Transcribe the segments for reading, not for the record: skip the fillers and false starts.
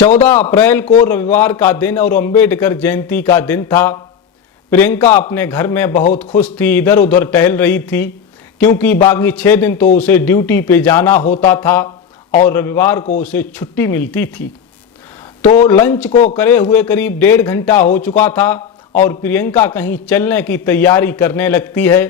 14 अप्रैल को रविवार का दिन और अंबेडकर जयंती का दिन था। प्रियंका अपने घर में बहुत खुश थी, इधर उधर टहल रही थी क्योंकि बाकी 6 दिन तो उसे ड्यूटी पे जाना होता था और रविवार को उसे छुट्टी मिलती थी। तो लंच को करे हुए करीब 1.5 घंटा हो चुका था और प्रियंका कहीं चलने की तैयारी करने लगती है।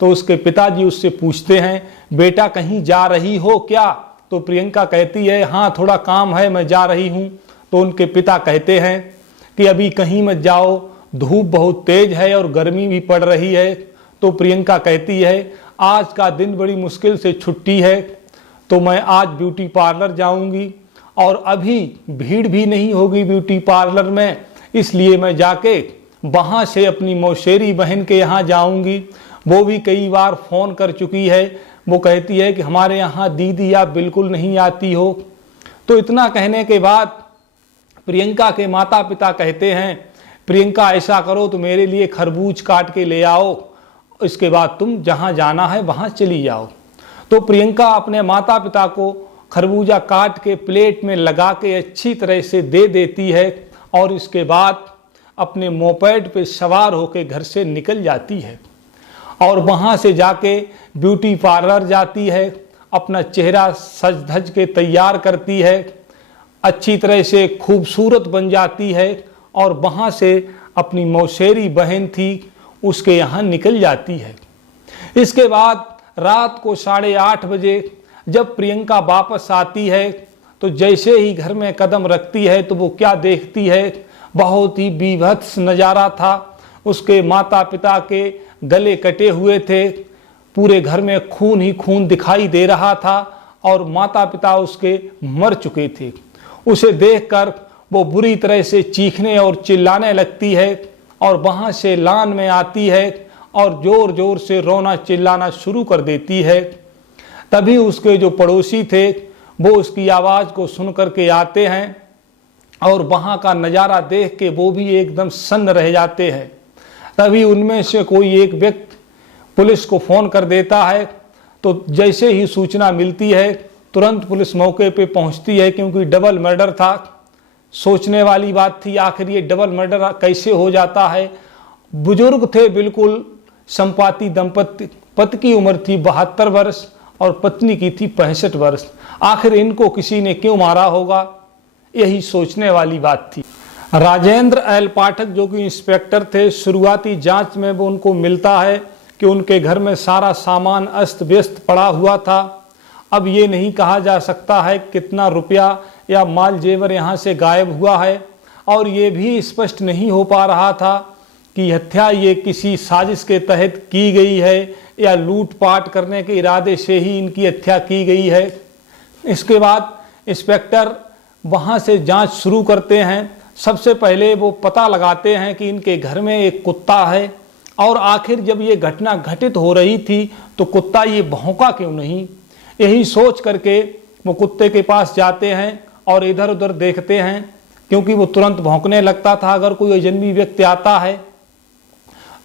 तो उसके पिताजी उससे पूछते हैं, बेटा कहीं जा रही हो क्या? तो प्रियंका कहती है, हाँ थोड़ा काम है, मैं जा रही हूँ। तो उनके पिता कहते हैं कि अभी कहीं मत जाओ, धूप बहुत तेज है और गर्मी भी पड़ रही है। तो प्रियंका कहती है, आज का दिन बड़ी मुश्किल से छुट्टी है तो मैं आज ब्यूटी पार्लर जाऊंगी और अभी भीड़ भी नहीं होगी ब्यूटी पार्लर में, इसलिए मैं जाके वहाँ से अपनी मौसेरी बहन के यहाँ जाऊंगी। वो भी कई बार फ़ोन कर चुकी है। वो कहती है कि हमारे यहाँ दीदी आप बिल्कुल नहीं आती हो। तो इतना कहने के बाद प्रियंका के माता पिता कहते हैं, प्रियंका ऐसा करो तो मेरे लिए खरबूज काट के ले आओ, इसके बाद तुम जहाँ जाना है वहाँ चली जाओ। तो प्रियंका अपने माता पिता को खरबूजा काट के प्लेट में लगा के अच्छी तरह से दे देती है और इसके बाद अपने मोपेड पे सवार होकर घर से निकल जाती है और वहाँ से जाके ब्यूटी पार्लर जाती है, अपना चेहरा सज धज के तैयार करती है, अच्छी तरह से खूबसूरत बन जाती है और वहाँ से अपनी मौसेरी बहन थी उसके यहाँ निकल जाती है। इसके बाद रात को 8:30 बजे जब प्रियंका वापस आती है तो जैसे ही घर में कदम रखती है तो वो क्या देखती है, बहुत ही बीभत्स नज़ारा था। उसके माता पिता के गले कटे हुए थे, पूरे घर में खून ही खून दिखाई दे रहा था और माता पिता उसके मर चुके थे। उसे देखकर वो बुरी तरह से चीखने और चिल्लाने लगती है और वहाँ से लान में आती है और ज़ोर ज़ोर से रोना चिल्लाना शुरू कर देती है। तभी उसके जो पड़ोसी थे वो उसकी आवाज़ को सुन कर के आते हैं और वहाँ का नज़ारा देख के वो भी एकदम सन्न रह जाते हैं। तभी उनमें से कोई एक व्यक्ति पुलिस को फ़ोन कर देता है। तो जैसे ही सूचना मिलती है तुरंत पुलिस मौके पे पहुंचती है क्योंकि डबल मर्डर था। सोचने वाली बात थी, आखिर ये डबल मर्डर कैसे हो जाता है। बुजुर्ग थे बिल्कुल, संपाती दंपति, पति की उम्र थी 72 वर्ष और पत्नी की थी 65 वर्ष। आखिर इनको किसी ने क्यों मारा होगा, यही सोचने वाली बात थी। राजेंद्र एल पाठक जो कि इंस्पेक्टर थे, शुरुआती जांच में वो उनको मिलता है कि उनके घर में सारा सामान अस्त व्यस्त पड़ा हुआ था। अब ये नहीं कहा जा सकता है कितना रुपया या माल जेवर यहाँ से गायब हुआ है और ये भी स्पष्ट नहीं हो पा रहा था कि हत्या ये किसी साजिश के तहत की गई है या लूटपाट करने के इरादे से ही इनकी हत्या की गई है। इसके बाद इंस्पेक्टर वहाँ से जांच शुरू करते हैं। सबसे पहले वो पता लगाते हैं कि इनके घर में एक कुत्ता है और आखिर जब ये घटना घटित हो रही थी तो कुत्ता ये भौंका क्यों नहीं। यही सोच करके वो कुत्ते के पास जाते हैं और इधर उधर देखते हैं क्योंकि वो तुरंत भौंकने लगता था अगर कोई अजनबी व्यक्ति आता है।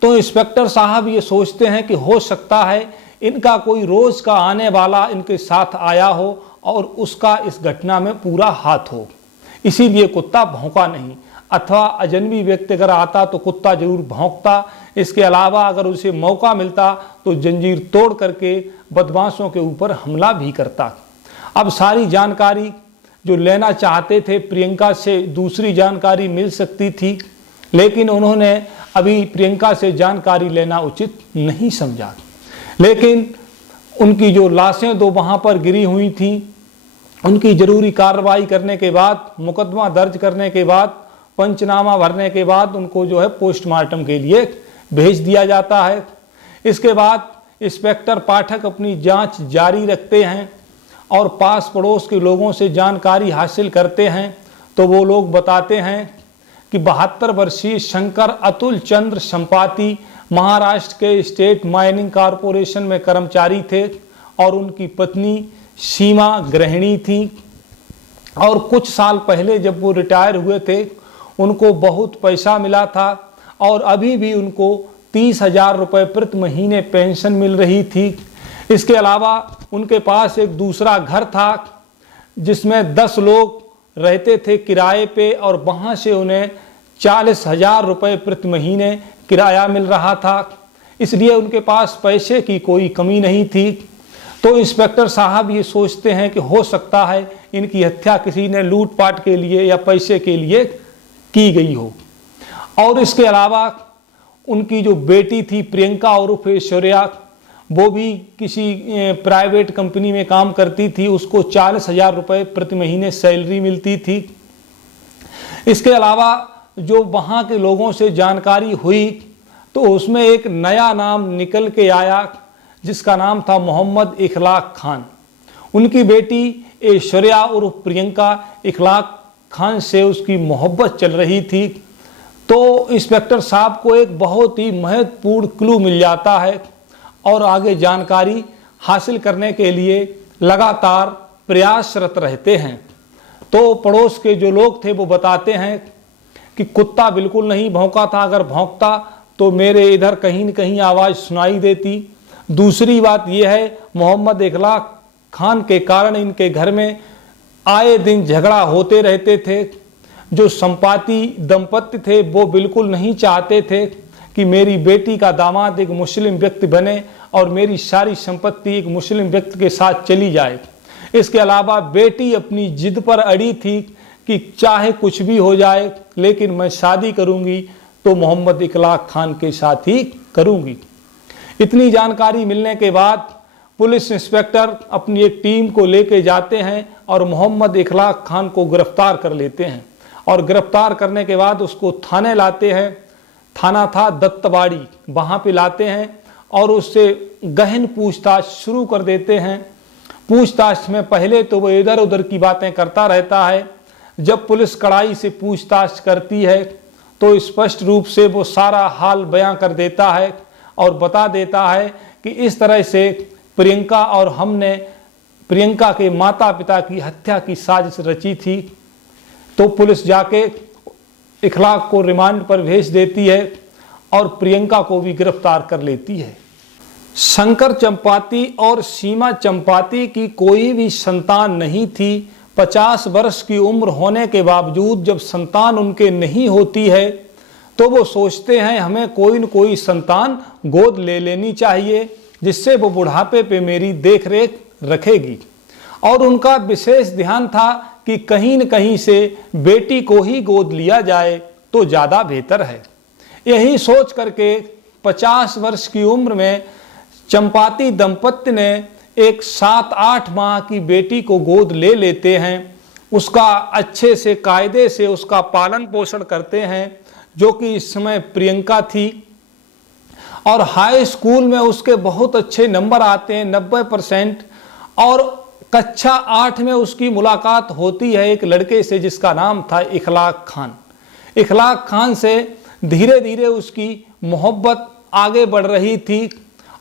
तो इंस्पेक्टर साहब ये सोचते हैं कि हो सकता है इनका कोई रोज़ का आने वाला इनके साथ आया हो और उसका इस घटना में पूरा हाथ हो, इसीलिए कुत्ता भौंका नहीं, अथवा अजनबी व्यक्ति अगर आता तो कुत्ता जरूर भौंकता। इसके अलावा अगर उसे मौका मिलता तो जंजीर तोड़ करके बदमाशों के ऊपर हमला भी करता। अब सारी जानकारी जो लेना चाहते थे प्रियंका से दूसरी जानकारी मिल सकती थी, लेकिन उन्होंने अभी प्रियंका से जानकारी लेना उचित नहीं समझा। लेकिन उनकी जो लाशें दो वहाँ पर गिरी हुई थी, उनकी जरूरी कार्रवाई करने के बाद, मुकदमा दर्ज करने के बाद, पंचनामा भरने के बाद उनको जो है पोस्टमार्टम के लिए भेज दिया जाता है। इसके बाद इंस्पेक्टर पाठक अपनी जांच जारी रखते हैं और पास पड़ोस के लोगों से जानकारी हासिल करते हैं। तो वो लोग बताते हैं कि 72 वर्षीय शंकर अतुल चंद्र संपाती महाराष्ट्र के स्टेट माइनिंग कॉरपोरेशन में कर्मचारी थे और उनकी पत्नी सीमा गृहिणी थी और कुछ साल पहले जब वो रिटायर हुए थे उनको बहुत पैसा मिला था और अभी भी उनको 30,000 रुपये प्रति महीने पेंशन मिल रही थी। इसके अलावा उनके पास एक दूसरा घर था जिसमें 10 लोग रहते थे किराए पे और वहाँ से उन्हें 40,000 रुपये प्रति महीने किराया मिल रहा था, इसलिए उनके पास पैसे की कोई कमी नहीं थी। तो इंस्पेक्टर साहब ये सोचते हैं कि हो सकता है इनकी हत्या किसी ने लूटपाट के लिए या पैसे के लिए की गई हो। और इसके अलावा उनकी जो बेटी थी प्रियंका उर्फ ऐश्वर्या, वो भी किसी प्राइवेट कंपनी में काम करती थी, उसको 40,000 रुपये प्रति महीने सैलरी मिलती थी। इसके अलावा जो वहाँ के लोगों से जानकारी हुई तो उसमें एक नया नाम निकल के आया जिसका नाम था मोहम्मद इखलाक खान। उनकी बेटी ऐश्वर्या उर्फ प्रियंका इखलाक खान से उसकी मोहब्बत चल रही थी। तो इंस्पेक्टर साहब को एक बहुत ही महत्वपूर्ण क्लू मिल जाता है और आगे जानकारी हासिल करने के लिए लगातार प्रयासरत रहते हैं। तो पड़ोस के जो लोग थे वो बताते हैं कि कुत्ता बिल्कुल नहीं भौंका था, अगर भौंकता तो मेरे इधर कहीं न कहीं आवाज़ सुनाई देती। दूसरी बात यह है मोहम्मद इखलाक खान के कारण इनके घर में आए दिन झगड़ा होते रहते थे। जो संपाती दंपत्ति थे वो बिल्कुल नहीं चाहते थे कि मेरी बेटी का दामाद एक मुस्लिम व्यक्ति बने और मेरी सारी संपत्ति एक मुस्लिम व्यक्ति के साथ चली जाए। इसके अलावा बेटी अपनी जिद पर अड़ी थी कि चाहे कुछ भी हो जाए लेकिन मैं शादी करूंगी तो मोहम्मद इखलाक खान के साथ ही करूंगी। इतनी जानकारी मिलने के बाद पुलिस इंस्पेक्टर अपनी एक टीम को लेके जाते हैं और मोहम्मद इखलाक खान को गिरफ्तार कर लेते हैं और गिरफ्तार करने के बाद उसको थाने लाते हैं। थाना था दत्तवाड़ी, वहाँ पे लाते हैं और उससे गहन पूछताछ शुरू कर देते हैं। पूछताछ में पहले तो वो इधर उधर की बातें करता रहता है। जब पुलिस कड़ाई से पूछताछ करती है तो स्पष्ट रूप से वो सारा हाल बयां कर देता है और बता देता है कि इस तरह से प्रियंका और हमने प्रियंका के माता पिता की हत्या की साजिश रची थी। तो पुलिस जाके इखलाक को रिमांड पर भेज देती है और प्रियंका को भी गिरफ्तार कर लेती है। शंकर चंपाती और सीमा चंपाती की कोई भी संतान नहीं थी। 50 वर्ष की उम्र होने के बावजूद जब संतान उनके नहीं होती है तो वो सोचते हैं हमें कोई न कोई संतान गोद ले लेनी चाहिए जिससे वो बुढ़ापे पे मेरी देख रेख रखेगी। और उनका विशेष ध्यान था कि कहीं न कहीं से बेटी को ही गोद लिया जाए तो ज़्यादा बेहतर है। यही सोच करके 50 वर्ष की उम्र में चंपाती दंपत्ति ने एक 7-8 माह की बेटी को गोद ले लेते हैं। उसका अच्छे से कायदे से उसका पालन पोषण करते हैं, जो कि इस समय प्रियंका थी। और हाई स्कूल में उसके बहुत अच्छे नंबर आते हैं, 90%। और कक्षा 8 में उसकी मुलाकात होती है एक लड़के से जिसका नाम था इखलाक खान। इखलाक खान से धीरे धीरे उसकी मोहब्बत आगे बढ़ रही थी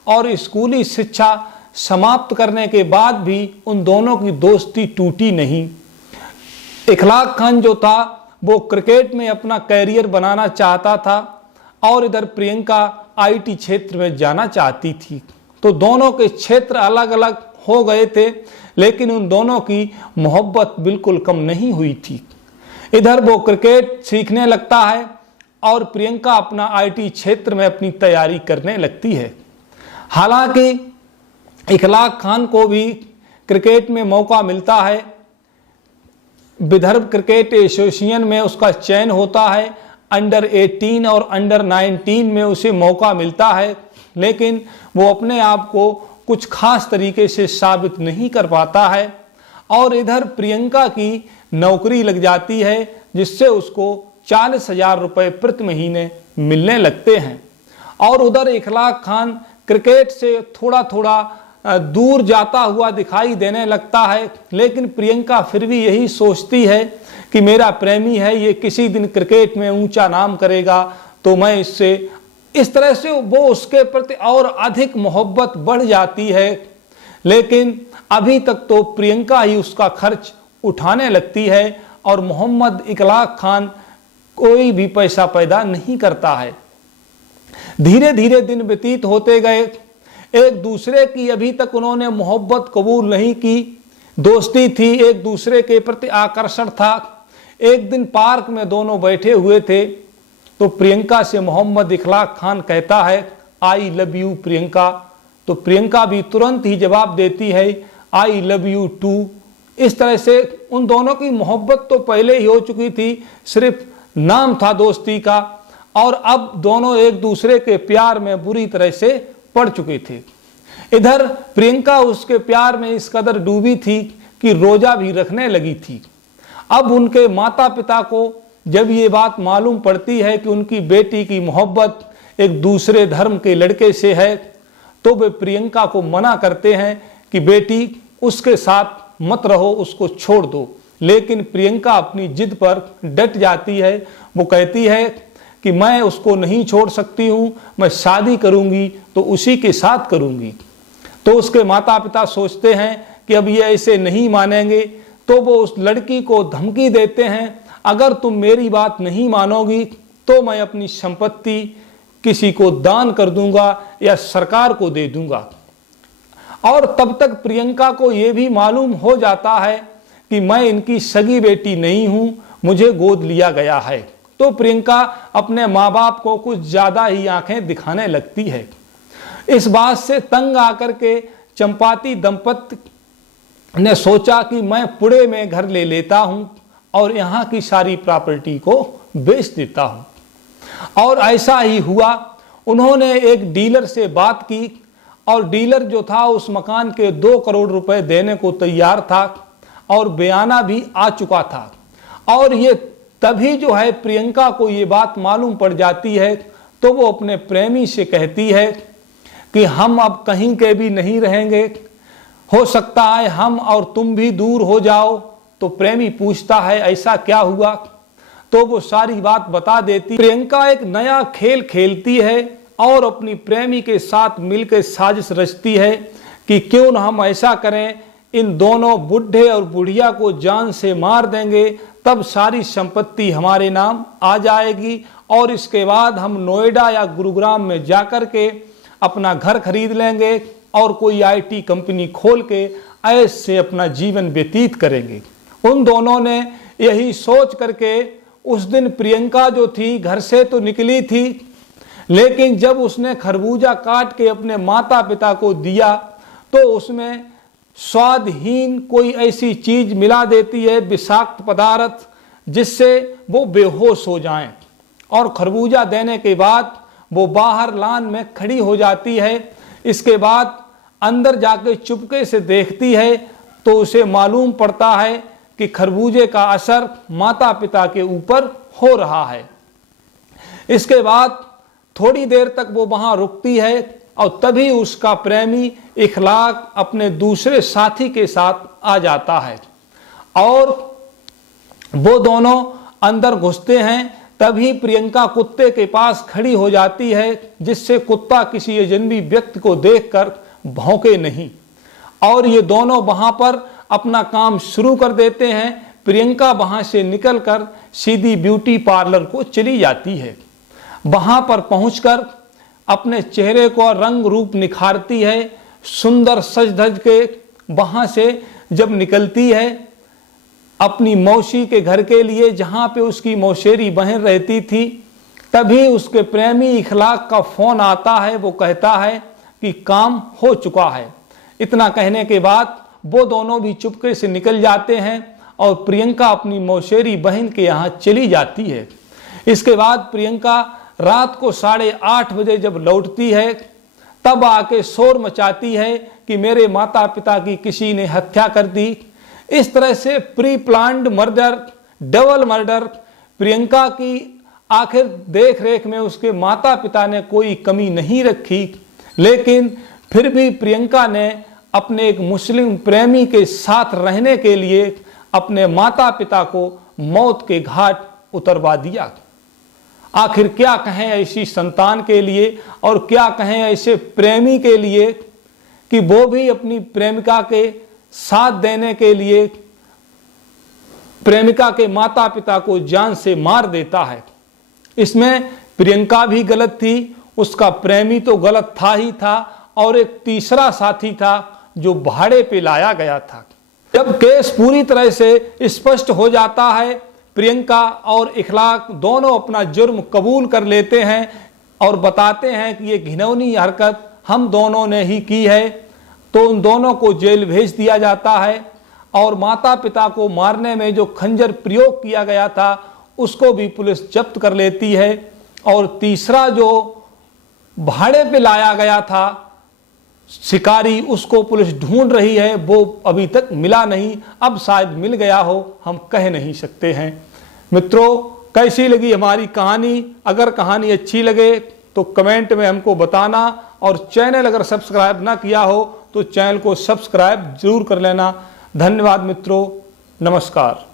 और स्कूली शिक्षा समाप्त करने के बाद भी उन दोनों की दोस्ती टूटी नहीं। इखलाक खान जो था वो क्रिकेट में अपना कैरियर बनाना चाहता था और इधर प्रियंका आईटी क्षेत्र में जाना चाहती थी। तो दोनों के क्षेत्र अलग अलग हो गए थे, लेकिन उन दोनों की मोहब्बत बिल्कुल कम नहीं हुई थी। इधर वो क्रिकेट सीखने लगता है और प्रियंका अपना आईटी क्षेत्र में अपनी तैयारी करने लगती है। हालांकि इखलाक खान को भी क्रिकेट में मौका मिलता है, विदर्भ क्रिकेट एसोसिएशन में उसका चयन होता है, अंडर 18 और अंडर 19 में उसे मौका मिलता है, लेकिन वो अपने आप को कुछ खास तरीके से साबित नहीं कर पाता है। और इधर प्रियंका की नौकरी लग जाती है जिससे उसको 40,000 रुपये प्रति महीने मिलने लगते हैं। और उधर इखलाक खान क्रिकेट से थोड़ा थोड़ा दूर जाता हुआ दिखाई देने लगता है, लेकिन प्रियंका फिर भी यही सोचती है कि मेरा प्रेमी है, ये किसी दिन क्रिकेट में ऊंचा नाम करेगा तो मैं इससे, इस तरह से वो उसके प्रति और अधिक मोहब्बत बढ़ जाती है। लेकिन अभी तक तो प्रियंका ही उसका खर्च उठाने लगती है और मोहम्मद इखलाक खान कोई भी पैसा पैदा नहीं करता है। धीरे धीरे दिन व्यतीत होते गए, एक दूसरे की अभी तक उन्होंने मोहब्बत कबूल नहीं की। दोस्ती थी, एक दूसरे के प्रति आकर्षण था। एक दिन पार्क में दोनों बैठे हुए थे तो प्रियंका से मोहम्मद इखलाक खान कहता है, आई लव यू प्रियंका। तो प्रियंका भी तुरंत ही जवाब देती है, आई लव यू टू। इस तरह से उन दोनों की मोहब्बत तो पहले ही हो चुकी थी, सिर्फ नाम था दोस्ती का, और अब दोनों एक दूसरे के प्यार में बुरी तरह से पड़ चुके थे। इधर प्रियंका उसके प्यार में इस कदर डूबी थी कि रोजा भी रखने लगी थी। अब उनके माता पिता को जब ये बात मालूम पड़ती है कि उनकी बेटी की मोहब्बत एक दूसरे धर्म के लड़के से है, तो वे प्रियंका को मना करते हैं कि बेटी उसके साथ मत रहो, उसको छोड़ दो। लेकिन प्रियंका अपनी जिद पर डट जाती है। वो कहती है कि मैं उसको नहीं छोड़ सकती हूँ, मैं शादी करूँगी तो उसी के साथ करूँगी। तो उसके माता पिता सोचते हैं कि अब ये ऐसे नहीं मानेंगे, तो वो उस लड़की को धमकी देते हैं, अगर तुम मेरी बात नहीं मानोगी तो मैं अपनी संपत्ति किसी को दान कर दूंगा या सरकार को दे दूंगा। और तब तक प्रियंका को यह भी मालूम हो जाता है कि मैं इनकी सगी बेटी नहीं हूं, मुझे गोद लिया गया है। तो प्रियंका अपने माँ बाप को कुछ ज्यादा ही आंखें दिखाने लगती है। इस बात से तंग आकर के चंपाती दंपत्ति ने सोचा कि मैं पुणे में घर ले लेता हूं और यहाँ की सारी प्रॉपर्टी को बेच देता हूं। और ऐसा ही हुआ। उन्होंने एक डीलर से बात की और डीलर जो था उस मकान के 2 करोड़ रुपए देने को तैयार था और बयाना भी आ चुका था। और ये तभी जो है प्रियंका को ये बात मालूम पड़ जाती है, तो वो अपने प्रेमी से कहती है कि हम अब कहीं के भी नहीं रहेंगे, हो सकता है हम और तुम भी दूर हो जाओ। तो प्रेमी पूछता है ऐसा क्या हुआ, तो वो सारी बात बता देती। प्रियंका एक नया खेल खेलती है और अपनी प्रेमी के साथ मिलकर साजिश रचती है कि क्यों न हम ऐसा करें, इन दोनों बुढ़े और बुढ़िया को जान से मार देंगे, तब सारी संपत्ति हमारे नाम आ जाएगी और इसके बाद हम नोएडा या गुरुग्राम में जाकर के अपना घर खरीद लेंगे और कोई आईटी कंपनी खोल के ऐसे अपना जीवन व्यतीत करेंगे। उन दोनों ने यही सोच करके उस दिन प्रियंका जो थी घर से तो निकली थी, लेकिन जब उसने खरबूजा काट के अपने माता पिता को दिया तो उसमें स्वादहीन कोई ऐसी चीज मिला देती है, विषाक्त पदार्थ, जिससे वो बेहोश हो जाएं। और खरबूजा देने के बाद वो बाहर लान में खड़ी हो जाती है। इसके बाद अंदर जाके चुपके से देखती है तो उसे मालूम पड़ता है कि खरबूजे का असर माता पिता के ऊपर हो रहा है। इसके बाद थोड़ी देर तक वो वहां रुकती है और तभी उसका प्रेमी इखलाक अपने दूसरे साथी के साथ आ जाता है और वो दोनों अंदर घुसते हैं। तभी प्रियंका कुत्ते के पास खड़ी हो जाती है, जिससे कुत्ता किसी अजनबी व्यक्ति को देखकर भौंके नहीं। और ये दोनों वहां पर अपना काम शुरू कर देते हैं। प्रियंका वहां से निकलकर सीधी ब्यूटी पार्लर को चली जाती है। वहां पर पहुंचकर अपने चेहरे को रंग रूप निखारती है। सुंदर सज धज के वहां से जब निकलती है अपनी मौसी के घर के लिए, जहां पे उसकी मौसेरी बहन रहती थी, तभी उसके प्रेमी इखलाक का फोन आता है। वो कहता है कि काम हो चुका है। इतना कहने के बाद वो दोनों भी चुपके से निकल जाते हैं और प्रियंका अपनी मौसेरी बहन के यहाँ चली जाती है। इसके बाद प्रियंका रात को 8:30 बजे जब लौटती है तब आके शोर मचाती है कि मेरे माता पिता की किसी ने हत्या कर दी। इस तरह से pre planned murder, double murder. Priyanka की आखिर देख रेख में उसके माता पिता ने कोई कमी नहीं रखी, लेकिन फिर भी प्रियंका ने अपने एक मुस्लिम प्रेमी के साथ रहने के लिए अपने माता पिता को मौत के घाट उतरवा दिया। आखिर क्या कहें ऐसी संतान के लिए और क्या कहें ऐसे प्रेमी के लिए कि वो भी अपनी प्रेमिका के साथ देने के लिए प्रेमिका के माता पिता को जान से मार देता है। इसमें प्रियंका भी गलत थी, उसका प्रेमी तो गलत था ही था, और एक तीसरा साथी था जो भाड़े पे लाया गया था। जब केस पूरी तरह से स्पष्ट हो जाता है, प्रियंका और इखलाक दोनों अपना जुर्म कबूल कर लेते हैं और बताते हैं कि ये घिनौनी हरकत हम दोनों ने ही की है, तो उन दोनों को जेल भेज दिया जाता है और माता पिता को मारने में जो खंजर प्रयोग किया गया था उसको भी पुलिस जब्त कर लेती है। और तीसरा जो भाड़े पे लाया गया था शिकारी, उसको पुलिस ढूंढ रही है, वो अभी तक मिला नहीं, अब शायद मिल गया हो, हम कह नहीं सकते हैं। मित्रों, कैसी लगी हमारी कहानी? अगर कहानी अच्छी लगे तो कमेंट में हमको बताना और चैनल अगर सब्सक्राइब ना किया हो तो चैनल को सब्सक्राइब जरूर कर लेना। धन्यवाद मित्रों, नमस्कार।